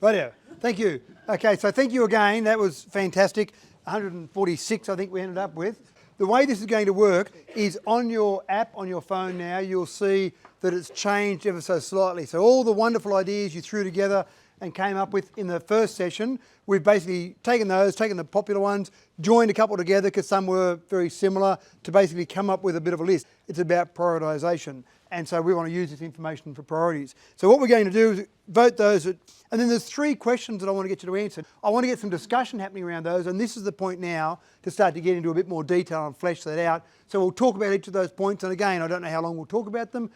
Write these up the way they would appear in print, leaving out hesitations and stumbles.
Rightio. Thank you. Okay, so thank you again. That was fantastic. 146, I think we ended up with. The way this is going to work is on your app, on your phone now, you'll see that it's changed ever so slightly. So all the wonderful ideas you threw together and came up with in the first session, we've basically taken the popular ones, joined a couple together because some were very similar to basically come up with a bit of a list. It's about prioritisation. And so we want to use this information for priorities. So what we're going to do is vote those, and then there's 3 questions that I want to get you to answer. I want to get some discussion happening around those, and this is the point now to start to get into a bit more detail and flesh that out. So we'll talk about each of those points, and again, I don't know how long we'll talk about them.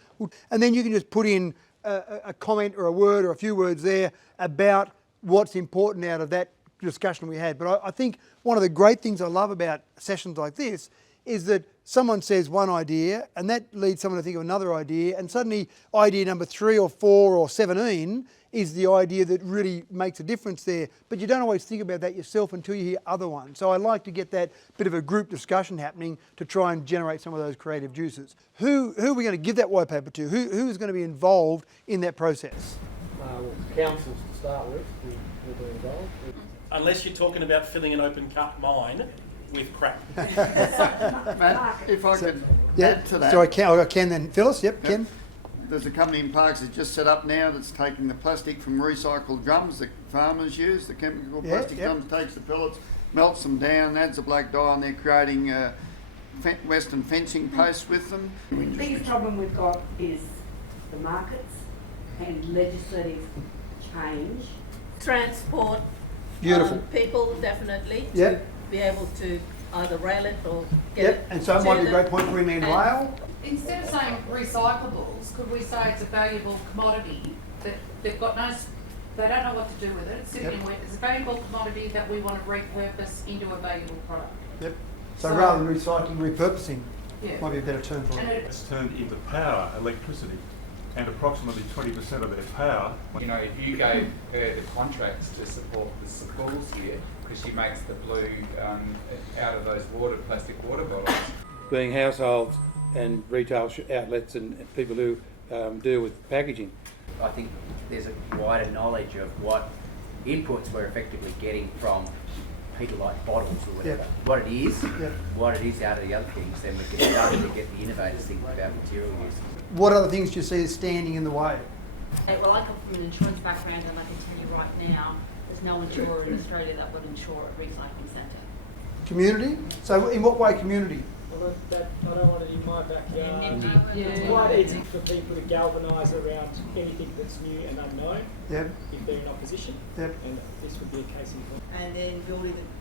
And then you can just put in a comment or a word or a few words there about what's important out of that discussion we had. But I think one of the great things I love about sessions like this is that someone says one idea and that leads someone to think of another idea, and suddenly idea number 3 or 4 or 17 is the idea that really makes a difference there. But you don't always think about that yourself until you hear other ones. So I like to get that bit of a group discussion happening to try and generate some of those creative juices. Who are we going to give that white paper to? Who is going to be involved in that process? Well, councils to start with will be involved. Unless you're talking about filling an open cut mine with crap. Matt, if I could add to that. Sorry, Ken, I've got Ken then. Phyllis, yep. Ken. There's a company in Parkes that's just set up now that's taking the plastic from recycled drums that farmers use, the chemical plastic drums, takes the pellets, melts them down, adds a black dye, and they're creating western fencing posts with them. The biggest problem we've got is the markets and legislative change. Transport Beautiful. People definitely Yep. to be able to either rail it or get Yep, it and so it to might be a them. great point for Emanuel Whale. Instead of saying recyclables, could we say it's a valuable commodity that they've got they don't know what to do with it, it's sitting in wet, it's a valuable commodity that we want to repurpose into a valuable product. Yep. So rather than recycling, repurposing might be a better term for And it. It's turned into power, electricity, and approximately 20% of their power. You know, if you gave her the contracts to support the schools here, because she makes the blue out of those plastic water bottles. Being households and retail outlets and people who deal with packaging. I think there's a wider knowledge of what inputs we're effectively getting from people like bottles or whatever. Yep. What it is out of the other things, then we can start to get the innovators thinking about material use. What other things do you see as standing in the way? Well, I come from an insurance background, and I can tell you right now, there's no insurer in Australia that would insure a recycling centre. Community? So in what way community? Well, I don't want it in my backyard. It's Yeah. quite easy for people to galvanise around anything that's new and unknown Yep. if they're in opposition. Yep. And this would be a case in point. And then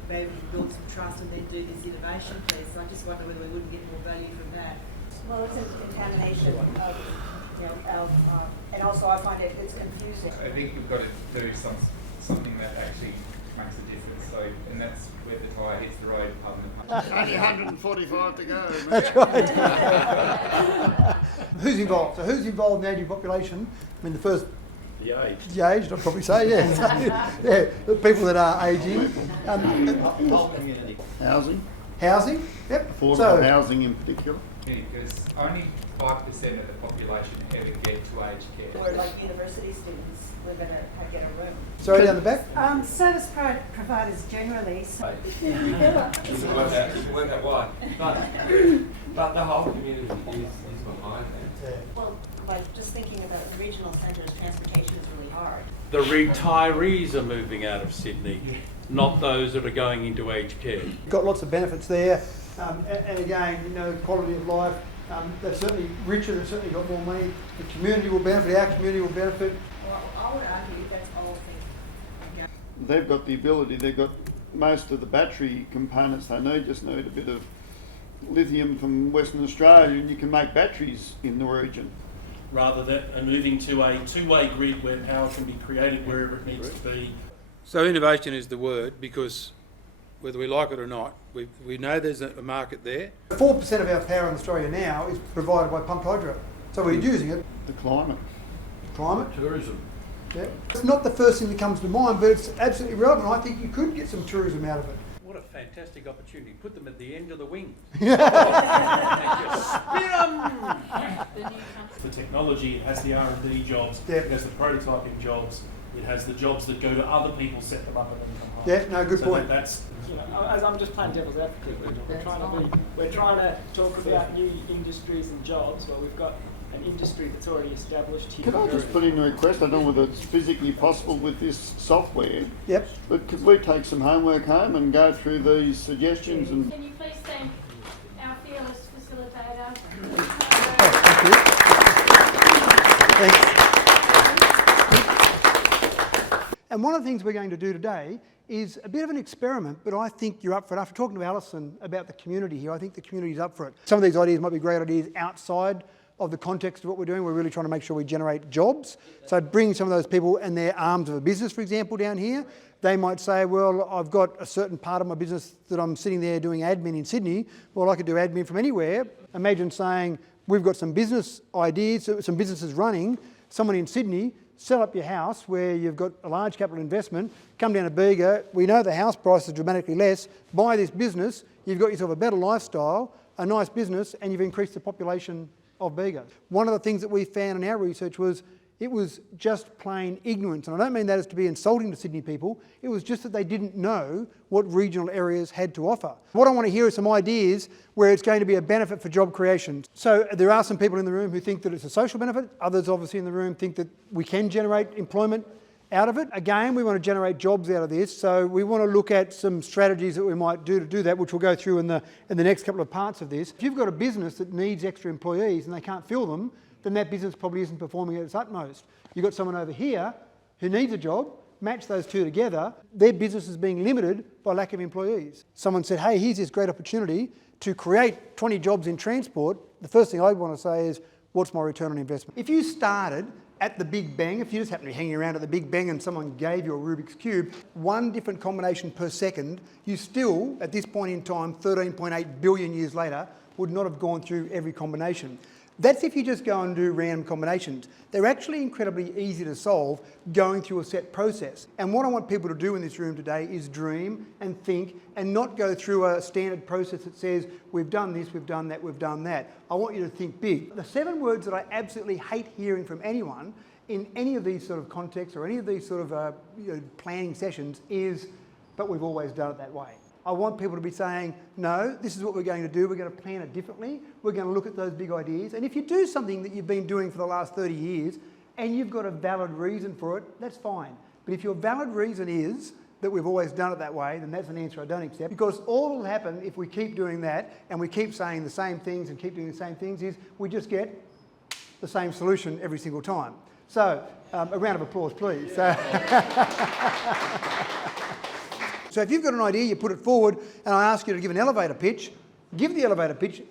maybe build some trust and then do this innovation piece. I just wonder whether we wouldn't get more value from that. Well, it's a contamination of, and also I find it's confusing. I think we've got to do something that actually makes a difference. So, and that's where the tyre hits the road, pardon the pun. Only 145 to go. That's right. Who's involved? So who's involved in the aging population? I mean, The aged. the aged, I'd probably say, yeah. So, yeah, the people that are aging. Whole community. Housing, Yep. affordable housing in particular. Because only 5% of the population ever get to aged care. We're like university students, we're going to get a room. Sorry, down the back. Service providers generally. So work out why. But the whole community is behind that. well, like just thinking about regional centres, transportation is really hard. The retirees are moving out of Sydney, not those that are going into aged care. Got lots of benefits there. And again, quality of life. They're certainly richer, they've certainly got more money. The community will benefit, our community will benefit. Well, I would argue that's all things. They've got the ability, they've got most of the battery components they need, just need a bit of lithium from Western Australia and you can make batteries in the region. Rather than moving to a two-way grid where power can be created wherever it needs to be. So innovation is the word, because whether we like it or not, we know there's a market there. 4% of our power in Australia now is provided by pumped hydro. So we're using it. The climate. Tourism. Yeah. It's not the first thing that comes to mind, but it's absolutely relevant. I think you could get some tourism out of it. What a fantastic opportunity. Put them at the end of the wing. The technology technology, it has the R&D jobs, Yep. it has the prototyping jobs, it has the jobs that go to other people, set them up and then come home. Yeah, no, good So point. That's You know, as I'm just playing devil's advocate, we're trying to talk about new industries and jobs, but we've got an industry that's already established here. Can I just put in a request? I don't know whether it's physically possible with this software, Yep. but could we take some homework home and go through these suggestions and Can you please thank our fearless facilitator? Thanks. And one of the things we're going to do today is a bit of an experiment, but I think you're up for it. After talking to Alison about the community here, I think the community's up for it. Some of these ideas might be great ideas outside of the context of what we're doing. We're really trying to make sure we generate jobs. So bring some of those people and their arms of a business, for example, down here. They might say, well, I've got a certain part of my business that I'm sitting there doing admin in Sydney. Well, I could do admin from anywhere. Imagine saying, we've got some business ideas, some businesses running, someone in Sydney, sell up your house where you've got a large capital investment, come down to Bega, we know the house price is dramatically less, buy this business, you've got yourself a better lifestyle, a nice business, and you've increased the population of Bega. One of the things that we found in our research was it was just plain ignorance, and I don't mean that as to be insulting to Sydney people, it was just that they didn't know what regional areas had to offer. What I want to hear is some ideas where it's going to be a benefit for job creation. So there are some people in the room who think that it's a social benefit, others obviously in the room think that we can generate employment out of it. Again, we want to generate jobs out of this, so we want to look at some strategies that we might do to do that, which we'll go through in the next couple of parts of this. If you've got a business that needs extra employees and they can't fill them, then that business probably isn't performing at its utmost. You've got someone over here who needs a job, match those two together, their business is being limited by lack of employees. Someone said, hey, here's this great opportunity to create 20 jobs in transport. The first thing I want to say is, what's my return on investment? If you started at the Big Bang, if you just happen to be hanging around at the Big Bang and someone gave you a Rubik's Cube, one different combination per second, you still, at this point in time, 13.8 billion years later, would not have gone through every combination. That's if you just go and do random combinations. They're actually incredibly easy to solve going through a set process. And what I want people to do in this room today is dream and think and not go through a standard process that says, we've done this, we've done that, we've done that. I want you to think big. The 7 words that I absolutely hate hearing from anyone in any of these sort of contexts or any of these sort of planning sessions is, but we've always done it that way. I want people to be saying, no, this is what we're going to do. We're going to plan it differently. We're going to look at those big ideas. And if you do something that you've been doing for the last 30 years and you've got a valid reason for it, that's fine. But if your valid reason is that we've always done it that way, then that's an answer I don't accept. Because all that will happen if we keep doing that and we keep saying the same things and keep doing the same things is we just get the same solution every single time. So, a round of applause, please. So if you've got an idea, you put it forward, and I ask you to give an elevator pitch, give the elevator pitch,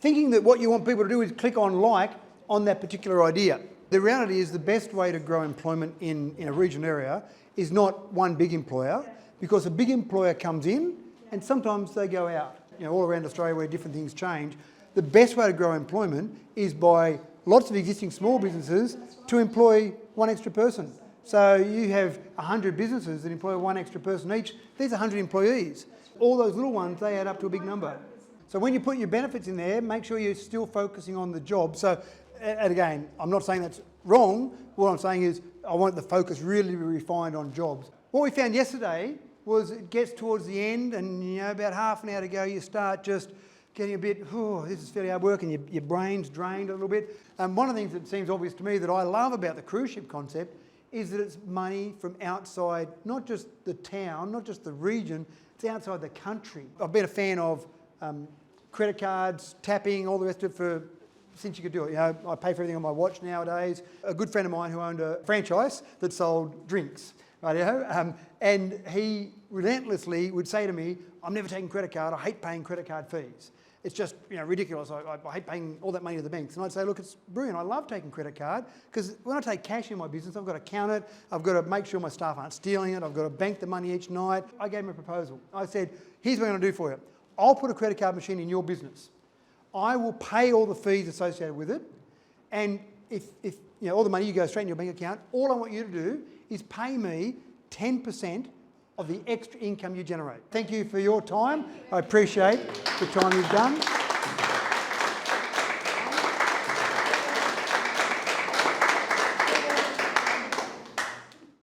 thinking that what you want people to do is click on like on that particular idea. The reality is the best way to grow employment in a region area is not one big employer, because a big employer comes in and sometimes they go out. You know, all around Australia where different things change. The best way to grow employment is by lots of existing small businesses to employ one extra person. So you have 100 businesses that employ one extra person each. There's 100 employees. All those little ones, they add up to a big number. So when you put your benefits in there, make sure you're still focusing on the job. So, and again, I'm not saying that's wrong. What I'm saying is I want the focus really to be refined on jobs. What we found yesterday was it gets towards the end and, about half an hour to go, you start just getting a bit, this is fairly hard work, and your brain's drained a little bit. One of the things that seems obvious to me that I love about the cruise ship concept is that it's money from outside, not just the town, not just the region, it's outside the country. I've been a fan of credit cards, tapping, all the rest of it since you could do it. I pay for everything on my watch nowadays. A good friend of mine who owned a franchise that sold drinks, and he relentlessly would say to me, I'm never taking credit card, I hate paying credit card fees. It's just ridiculous. I hate paying all that money to the banks. And I'd say, look, it's brilliant. I love taking credit card because when I take cash in my business, I've got to count it. I've got to make sure my staff aren't stealing it. I've got to bank the money each night. I gave him a proposal. I said, here's what I'm going to do for you. I'll put a credit card machine in your business. I will pay all the fees associated with it. And if all the money you go straight in your bank account, all I want you to do is pay me 10% of the extra income you generate. Thank you for your time. I appreciate the time you've done.